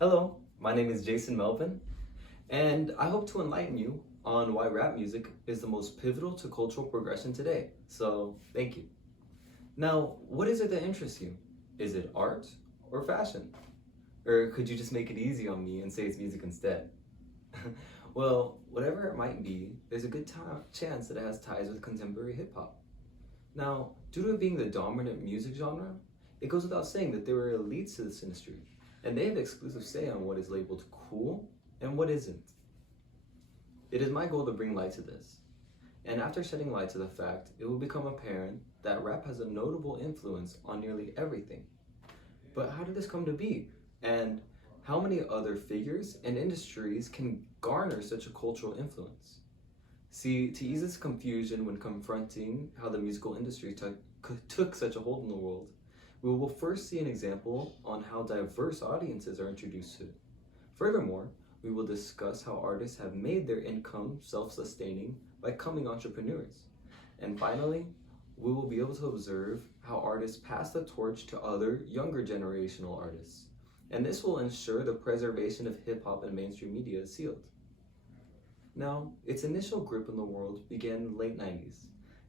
Hello, my name is Jason Melvin, and I hope to enlighten you on why rap music is the most pivotal to cultural progression today. So, thank you. Now, what is it that interests you? Is it art or fashion? Or could you just make it easy on me and say it's music instead? Well, whatever it might be, there's a good chance that it has ties with contemporary hip hop. Now, due to it being the dominant music genre, it goes without saying that there are elites to this industry, and they have exclusive say on what is labeled cool and what isn't. It is my goal to bring light to this, and after shedding light to the fact, it will become apparent that rap has a notable influence on nearly everything. But how did this come to be? And how many other figures and industries can garner such a cultural influence? See, to ease this confusion when confronting how the musical industry took such a hold in the world, we will first see an example on how diverse audiences are introduced to it. Furthermore, we will discuss how artists have made their income self-sustaining by becoming entrepreneurs. And finally, we will be able to observe how artists pass the torch to other younger generational artists. And this will ensure the preservation of hip-hop and mainstream media is sealed. Now, its initial grip in the world began in the late 90s,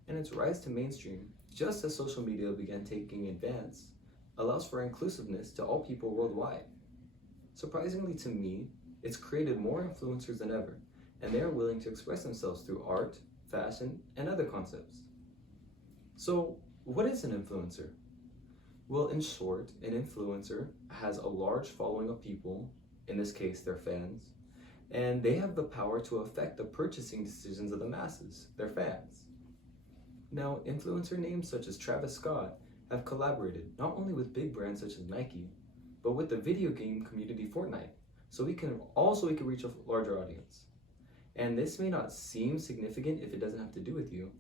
and its rise to mainstream, just as social media began taking advance, allows for inclusiveness to all people worldwide. Surprisingly to me, it's created more influencers than ever, and they are willing to express themselves through art, fashion, and other concepts. So, what is an influencer? Well, in short, an influencer has a large following of people, in this case, their fans, and they have the power to affect the purchasing decisions of the masses, their fans. Now, influencer names such as Travis Scott have collaborated not only with big brands such as Nike, but with the video game community Fortnite, so we can reach a larger audience. And this may not seem significant if it doesn't have to do with you,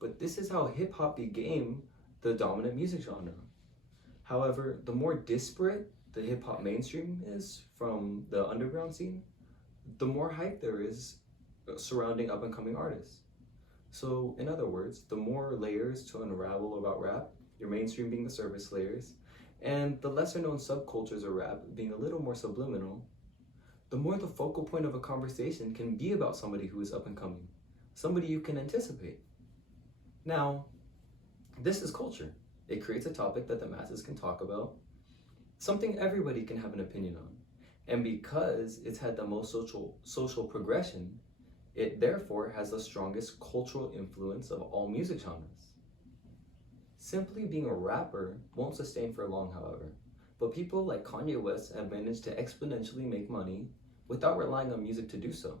but this is how hip hop became the dominant music genre. However, the more disparate the hip hop mainstream is from the underground scene, the more hype there is surrounding up and coming artists. So, in other words, the more layers to unravel about rap, your mainstream being the surface layers, and the lesser known subcultures of rap being a little more subliminal, the more the focal point of a conversation can be about somebody who is up and coming, somebody you can anticipate. Now, this is culture. It creates a topic that the masses can talk about, something everybody can have an opinion on. And because it's had the most social progression, it therefore has the strongest cultural influence of all music genres. Simply being a rapper won't sustain for long, however, but people like Kanye West have managed to exponentially make money without relying on music to do so.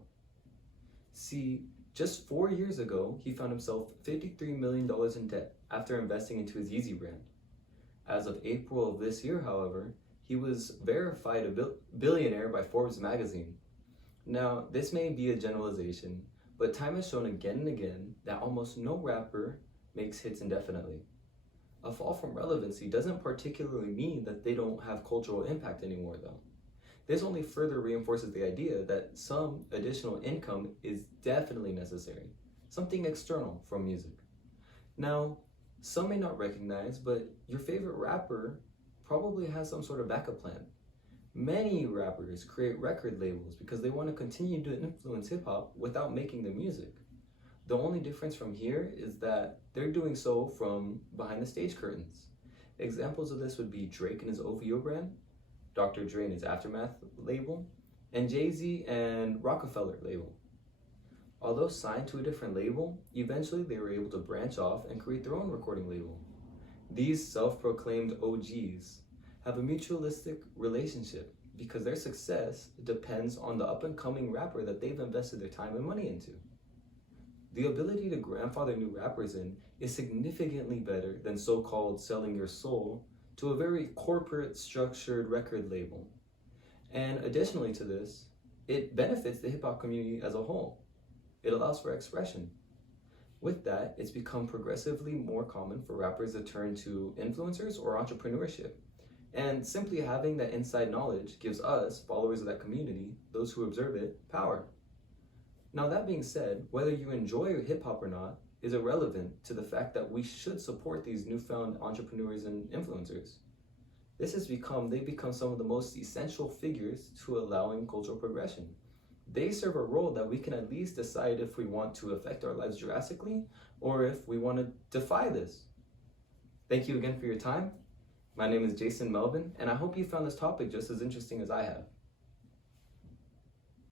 See, just 4 years ago, he found himself $53 million in debt after investing into his Yeezy brand. As of April of this year, however, he was verified a billionaire by Forbes magazine. Now, this may be a generalization, but time has shown again and again that almost no rapper makes hits indefinitely. A fall from relevancy doesn't particularly mean that they don't have cultural impact anymore, though. This only further reinforces the idea that some additional income is definitely necessary, something external from music. Now, some may not recognize, but your favorite rapper probably has some sort of backup plan. Many rappers create record labels because they want to continue to influence hip hop without making the music. The only difference from here is that they're doing so from behind the stage curtains. Examples of this would be Drake and his OVO brand, Dr. Dre and his Aftermath label, and Jay-Z and Rockefeller label. Although signed to a different label, eventually they were able to branch off and create their own recording label. These self-proclaimed OGs have a mutualistic relationship because their success depends on the up-and-coming rapper that they've invested their time and money into. The ability to grandfather new rappers in is significantly better than so-called selling your soul to a very corporate structured record label. And additionally to this, it benefits the hip-hop community as a whole. It allows for expression. With that, it's become progressively more common for rappers to turn to influencers or entrepreneurship. And simply having that inside knowledge gives us, followers of that community, those who observe it, power. Now, that being said, whether you enjoy hip hop or not is irrelevant to the fact that we should support these newfound entrepreneurs and influencers. they become some of the most essential figures to allowing cultural progression. They serve a role that we can at least decide if we want to affect our lives drastically or if we want to defy this. Thank you again for your time. My name is Jason Melvin, and I hope you found this topic just as interesting as I have.